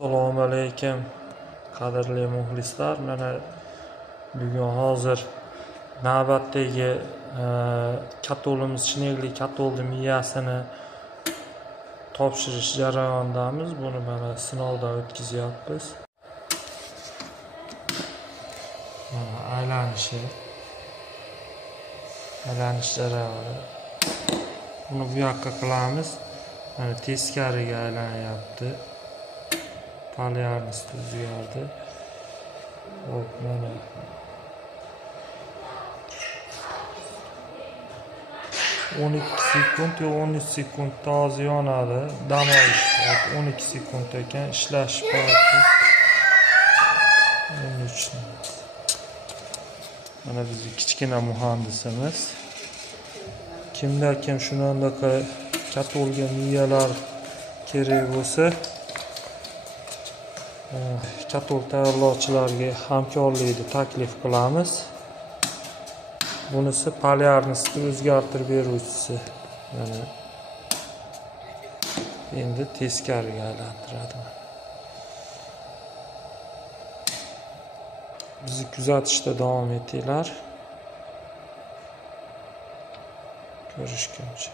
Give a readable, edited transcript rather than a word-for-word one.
Assalomu alaykum qadrli muxlislar. Mana bugun hozir navbatdagi katolimiz shinegli katolni miyasini topshirish jarayonidamiz. Buni mana sinovdan o'tkazyapmiz. Mana aylanish jarayoni. Buni bu yoqqa qilamiz. Mana teskariga aylanyapti. Polyarnost o'zgardi. Hop, mana 12 sekund yo 13 sekundda hozir yonadi. Dam olish 12 sekund ekan, ishlash payti 13. Mana bizning kichkina muhandisimiz. Kim shunday katolga miyalar kerak bo'lsa, katol tayyorlovchilarga hamkorlikni taklif qilamiz. Bunisi polyarnostni o'zgartirib beruvchisi. Mana endi teskariga aylantiradi. Bizni kuzatishda davom etinglar. Ko'rishguncha.